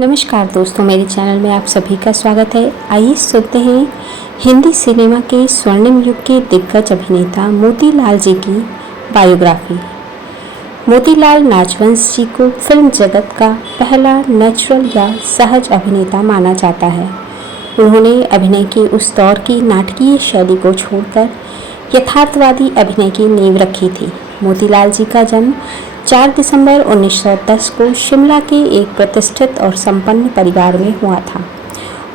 नमस्कार दोस्तों, मेरे चैनल में आप सभी का स्वागत है। आइए सुनते हैं हिंदी सिनेमा के स्वर्णिम युग के दिग्गज अभिनेता मोतीलाल जी की बायोग्राफी। मोतीलाल नाचवंश जी को फिल्म जगत का पहला नेचुरल या सहज अभिनेता माना जाता है। उन्होंने अभिनय के उस दौर की नाटकीय शैली को छोड़कर यथार्थवादी अभिनय की नींव रखी थी। मोतीलाल जी का जन्म 4 दिसंबर 1910 को शिमला के एक प्रतिष्ठित और संपन्न परिवार में हुआ था।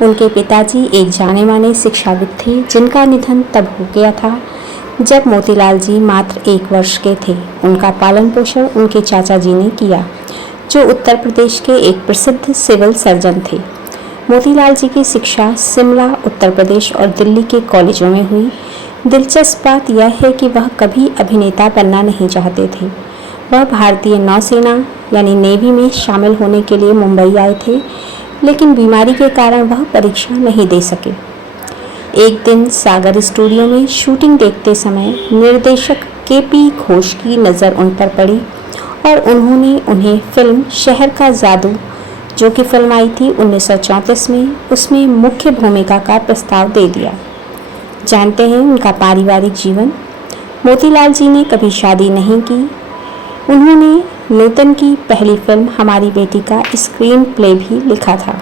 उनके पिताजी एक जाने माने शिक्षाविद थे, जिनका निधन तब हो गया था जब मोतीलाल जी मात्र 1 वर्ष के थे। उनका पालन पोषण उनके चाचा जी ने किया, जो उत्तर प्रदेश के एक प्रसिद्ध सिविल सर्जन थे। मोतीलाल जी की शिक्षा शिमला, उत्तर प्रदेश और दिल्ली के कॉलेजों में हुई। दिलचस्प बात यह है कि वह कभी अभिनेता बनना नहीं चाहते थे। वह भारतीय नौसेना यानी नेवी में शामिल होने के लिए मुंबई आए थे, लेकिन बीमारी के कारण वह परीक्षा नहीं दे सके। एक दिन सागर स्टूडियो में शूटिंग देखते समय निर्देशक के.पी. घोष की नज़र उन पर पड़ी और उन्होंने उन्हें फिल्म शहर का जादू, जो कि फिल्म आई थी 1934 में, उसमें मुख्य भूमिका का प्रस्ताव दे दिया। जानते हैं उनका पारिवारिक जीवन। मोतीलाल जी ने कभी शादी नहीं की। उन्होंने नूतन की पहली फिल्म हमारी बेटी का स्क्रीन प्ले भी लिखा था।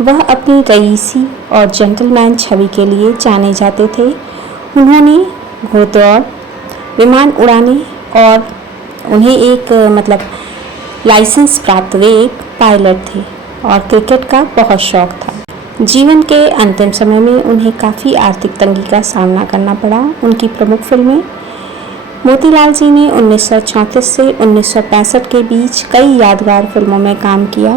वह अपनी रईसी और जेंटलमैन छवि के लिए जाने जाते थे। उन्होंने घोड़दौड़, विमान उड़ाने और उन्हें एक लाइसेंस प्राप्त वे एक पायलट थे और क्रिकेट का बहुत शौक था। जीवन के अंतिम समय में उन्हें काफ़ी आर्थिक तंगी का सामना करना पड़ा। उनकी प्रमुख फिल्में मोतीलाल जी ने 1934 से 1965 के बीच कई यादगार फिल्मों में काम किया।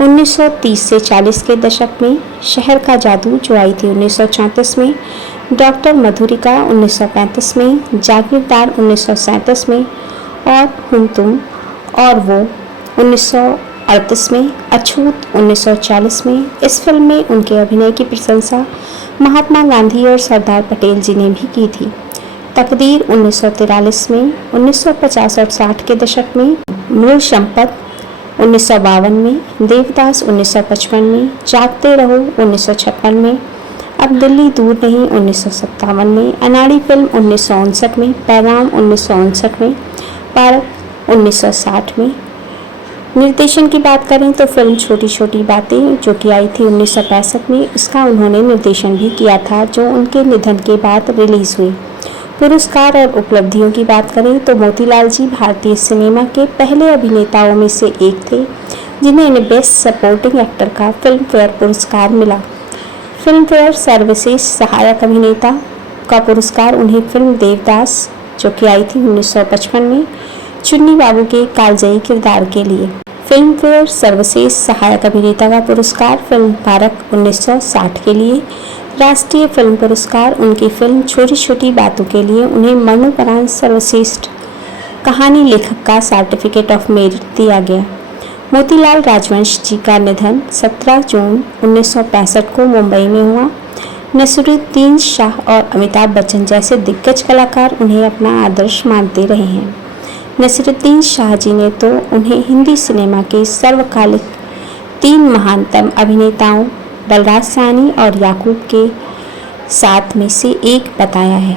1930 से 40 के दशक में शहर का जादू, जो आई थी 1934 में, डॉक्टर मधुरिका 1935 में, जागीरदार 1937 में और हम तुम और वो 1938 में, अछूत 1940 में। इस फिल्म में उनके अभिनय की प्रशंसा महात्मा गांधी और सरदार पटेल जी ने भी की थी। तकदीर 1943 में, 1950 और 60 के दशक में, मूल संपत 1952 में, देवदास 1955 में, जागते रहो 1956 में, अब दिल्ली दूर नहीं 1957 में, अनाड़ी फिल्म 1959 में, पैगाम 1959 में, पार्क 1960 में। निर्देशन की बात करें तो फिल्म छोटी छोटी बातें, जो कि आई थी 1965 में, इसका उन्होंने निर्देशन भी किया था, जो उनके निधन के बाद रिलीज हुई। पुरस्कार और उपलब्धियों की बात करें तो मोतीलाल जी भारतीय सिनेमा के पहले अभिनेताओं में से एक थे जिन्हें बेस्ट सपोर्टिंग एक्टर का फिल्म फेयर पुरस्कार मिला। फिल्म फेयर सर्वश्रेष्ठ सहायक अभिनेता का पुरस्कार उन्हें फिल्म देवदास, जो कि आई थी 1955 में, चुन्नी बाबू के कालजयी किरदार के लिए। फिल्म फेयर सर्वश्रेष्ठ सहायक अभिनेता का पुरस्कार फिल्म पार्क 1960 के लिए। राष्ट्रीय फिल्म पुरस्कार उनकी फिल्म छोटी छोटी बातों के लिए उन्हें मरणोपरांत सर्वश्रेष्ठ कहानी लेखक का सर्टिफिकेट ऑफ मेरिट दिया गया। मोतीलाल राजवंश जी का निधन 17 जून 1965 को मुंबई में हुआ। नसीरुद्दीन शाह और अमिताभ बच्चन जैसे दिग्गज कलाकार उन्हें अपना आदर्श मानते रहे हैं। नसीरुद्दीन शाह जी ने तो उन्हें हिंदी सिनेमा के सर्वकालिक 3 महानतम अभिनेताओं बलराज साहनी और याकूब के साथ में से एक बताया है।